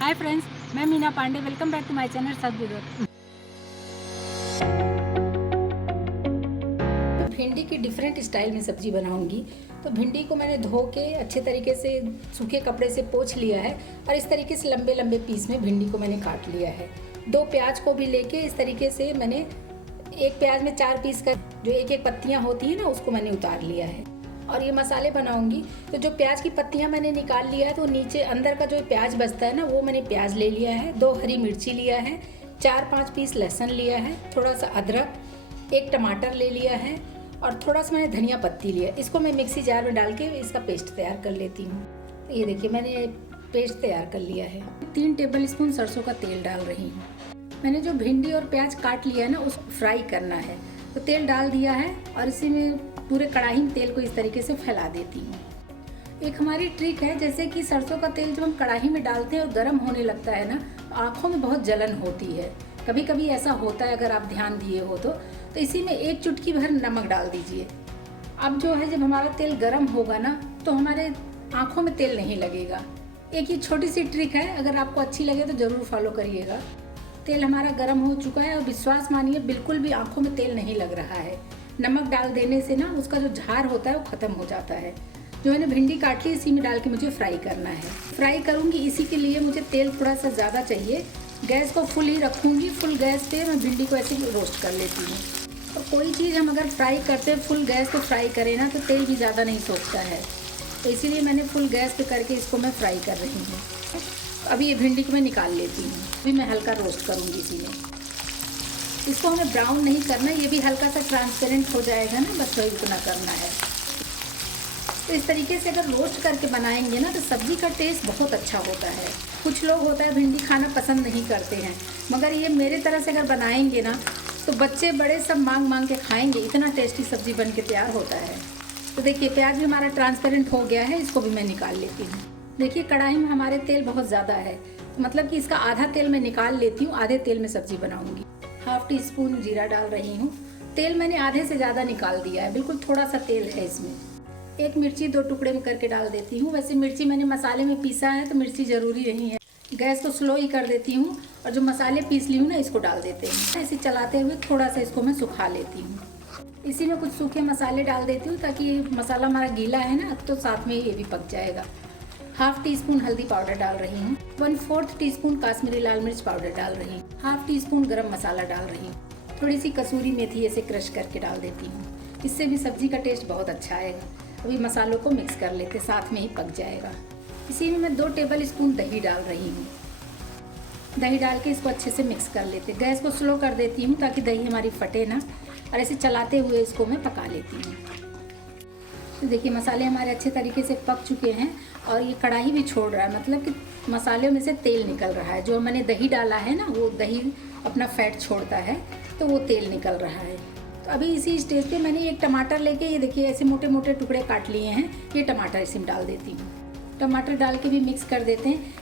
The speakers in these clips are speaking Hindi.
हाय फ्रेंड्स, मैं Meena Pandey. Welcome back to my channel Sadguru. भिंडी की डिफरेंट स्टाइल में सब्जी बनाऊंगी। तो भिंडी को मैंने धो के अच्छे तरीके से सूखे कपड़े से पोंछ लिया है और इस तरीके से लंबे लंबे पीस में भिंडी को मैंने काट लिया है। 2 प्याज को भी लेके इस तरीके से मैंने एक प्याज में 4 पीस कर जो एक एक पत्तियां होती है ना उसको मैंने उतार लिया है। और ये मसाले बनाऊंगी तो जो प्याज की पत्तियां मैंने निकाल लिया है तो नीचे अंदर का जो प्याज बचता है ना वो मैंने प्याज ले लिया है। 2 हरी मिर्ची लिया है, 4-5 पीस लहसुन लिया है, थोड़ा सा अदरक, 1 टमाटर ले लिया है और थोड़ा सा मैंने धनिया पत्ती लिया। इसको मैं मिक्सी जार में डाल के इसका पेस्ट तैयार कर लेती हूँ। तो ये देखिए मैंने पेस्ट तैयार कर लिया है। 3 टेबल स्पून सरसों का तेल डाल रही हूँ। मैंने जो भिंडी और प्याज काट लिया है ना उसको फ्राई करना है। तो तेल डाल दिया है और इसी में पूरे कढ़ाई में तेल को इस तरीके से फैला देती हूँ। एक हमारी ट्रिक है, जैसे कि सरसों का तेल जब हम कढ़ाई में डालते हैं और गर्म होने लगता है ना तो आँखों में बहुत जलन होती है। कभी कभी ऐसा होता है, अगर आप ध्यान दिए हो तो इसी में 1 चुटकी भर नमक डाल दीजिए। अब जो है जब हमारा तेल गर्म होगा ना तो हमारे आँखों में तेल नहीं लगेगा। एक ये छोटी सी ट्रिक है, अगर आपको अच्छी लगे तो ज़रूर फॉलो करिएगा। तेल हमारा गर्म हो चुका है और विश्वास मानिए बिल्कुल भी आँखों में तेल नहीं लग रहा है। नमक डाल देने से ना उसका जो झार होता है वो ख़त्म हो जाता है। जो मैंने भिंडी काट ली इसी में डाल के मुझे फ्राई करना है। फ्राई करूँगी, इसी के लिए मुझे तेल थोड़ा सा ज़्यादा चाहिए। गैस को फुल ही रखूँगी, फुल गैस पे मैं भिंडी को ऐसे रोस्ट कर लेती हूँ। और कोई चीज़ हम अगर फ्राई करते हैं फुल गैस पे फ्राई करें ना तो तेल भी ज़्यादा नहीं सोखता है। तो इसीलिए मैंने फुल गैस पे करके इसको मैं फ्राई कर रही हूँ। अभी ये भिंडी को मैं निकाल लेती हूँ। अभी मैं हल्का रोस्ट करूँगी इसी में। इसको हमें ब्राउन नहीं करना, ये भी हल्का सा ट्रांसपेरेंट हो जाएगा ना, बस वही उतना करना है। तो इस तरीके से अगर रोस्ट करके बनाएंगे ना तो सब्ज़ी का टेस्ट बहुत अच्छा होता है। कुछ लोग होता है भिंडी खाना पसंद नहीं करते हैं, मगर ये मेरे तरह से अगर बनाएंगे ना तो बच्चे बड़े सब मांग मांग के खाएंगे। इतना टेस्टी सब्ज़ी बन के तैयार होता है। तो देखिए प्याज भी हमारा ट्रांसपेरेंट हो गया है, इसको भी मैं निकाल लेती हूँ। देखिए कढ़ाई में हमारे तेल बहुत ज़्यादा है, मतलब कि इसका आधा तेल मैं निकाल लेती हूँ, आधे तेल में सब्ज़ी बनाऊँगी। 1/2 टीस्पून जीरा डाल रही हूँ। तेल मैंने आधे से ज़्यादा निकाल दिया है, बिल्कुल थोड़ा सा तेल है इसमें। 1 मिर्ची 2 टुकड़े में करके डाल देती हूँ। वैसे मिर्ची मैंने मसाले में पीसा है तो मिर्ची ज़रूरी नहीं है। गैस को स्लो ही कर देती हूँ और जो मसाले पीस ली हूँ ना इसको डाल देते हैं। ऐसे चलाते हुए थोड़ा सा इसको मैं सुखा लेती हूँ। इसी में कुछ सूखे मसाले डाल देती हूँ ताकि मसाला हमारा गीला है ना तो साथ में ये भी पक जाएगा। 1/2 टीस्पून हल्दी पाउडर डाल रही हूँ। 1/4 टीस्पून काश्मीरी लाल मिर्च पाउडर डाल रही हूँ। 1/2 टीस्पून गरम मसाला डाल रही हूँ। थोड़ी सी कसूरी मेथी ऐसे क्रश करके डाल देती हूँ, इससे भी सब्जी का टेस्ट बहुत अच्छा आएगा। अभी मसालों को मिक्स कर लेते, साथ में ही पक जाएगा। इसी में मैं 2 टेबल स्पून दही डाल रही हूँ। दही डाल के इसको अच्छे से मिक्स कर लेते। गैस को स्लो कर देती हूँ ताकि दही हमारी फटे ना, और ऐसे चलाते हुए इसको मैं पका लेती हूँ। तो देखिए मसाले हमारे अच्छे तरीके से पक चुके हैं और ये कढ़ाई भी छोड़ रहा है, मतलब कि मसाले में से तेल निकल रहा है। जो मैंने दही डाला है ना वो दही अपना फैट छोड़ता है तो वो तेल निकल रहा है। तो अभी इसी स्टेज पे मैंने एक टमाटर लेके ये देखिए ऐसे मोटे मोटे टुकड़े काट लिए हैं। ये टमाटर इसमें डाल देती हूँ। टमाटर डाल के भी मिक्स कर देते हैं।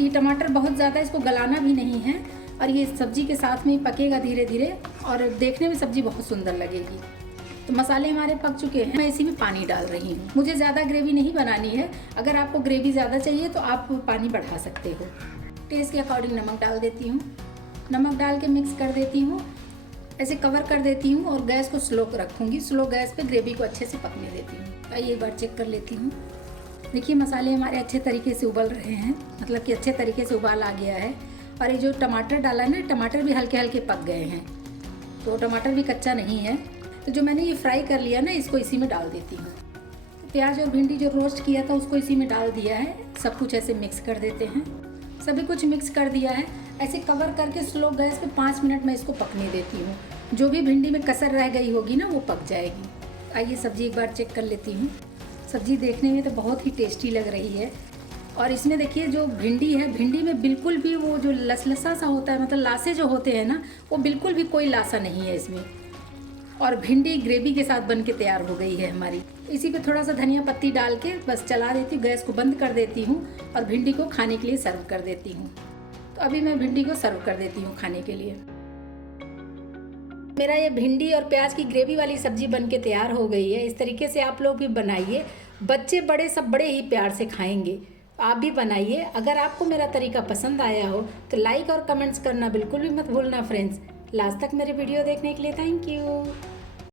ये टमाटर बहुत ज़्यादा इसको गलाना भी नहीं है और ये सब्जी के साथ में ही पकेगा धीरे धीरे और देखने में सब्जी बहुत सुंदर लगेगी। तो मसाले हमारे पक चुके हैं। मैं इसी में पानी डाल रही हूँ। मुझे ज़्यादा ग्रेवी नहीं बनानी है, अगर आपको ग्रेवी ज़्यादा चाहिए तो आप पानी बढ़ा सकते हो। टेस्ट के अकॉर्डिंग नमक डाल देती हूँ। नमक डाल के मिक्स कर देती हूँ, ऐसे कवर कर देती हूँ और गैस को स्लो रखूँगी। स्लो गैस पे ग्रेवी को अच्छे से पकने देती हूँ। आइए एक बार चेक कर लेती हूँ। देखिए मसाले हमारे अच्छे तरीके से उबल रहे हैं, मतलब कि अच्छे तरीके से उबाल आ गया है। और ये जो टमाटर डाला है ना, टमाटर भी हल्के हल्के पक गए हैं, तो टमाटर भी कच्चा नहीं है। तो जो मैंने ये फ्राई कर लिया ना इसको इसी में डाल देती हूँ। प्याज और भिंडी जो रोस्ट किया था उसको इसी में डाल दिया है। सब कुछ ऐसे मिक्स कर देते हैं। सभी कुछ मिक्स कर दिया है। ऐसे कवर करके स्लो गैस पे 5 मिनट में इसको पकने देती हूँ। जो भी भिंडी में कसर रह गई होगी ना वो पक जाएगी। आइए सब्जी एक बार चेक कर लेती हूँ। सब्जी देखने में तो बहुत ही टेस्टी लग रही है। और इसमें देखिए जो भिंडी है, भिंडी में बिल्कुल भी वो जो लसलसा सा होता है, मतलब लासे जो होते हैं ना, वो बिल्कुल भी कोई लासा नहीं है इसमें। और भिंडी ग्रेवी के साथ बन के तैयार हो गई है हमारी। इसी पे थोड़ा सा धनिया पत्ती डाल के बस चला देती हूँ, गैस को बंद कर देती हूँ और भिंडी को खाने के लिए सर्व कर देती हूँ। तो अभी मैं भिंडी को सर्व कर देती हूँ खाने के लिए। मेरा ये भिंडी और प्याज की ग्रेवी वाली सब्जी बन के तैयार हो गई है। इस तरीके से आप लोग भी बनाइए, बच्चे बड़े सब बड़े ही प्यार से खाएंगे। आप भी बनाइए। अगर आपको मेरा तरीका पसंद आया हो तो लाइक और कमेंट्स करना बिल्कुल भी मत भूलना फ्रेंड्स। लास्ट तक मेरे वीडियो देखने के लिए थैंक यू।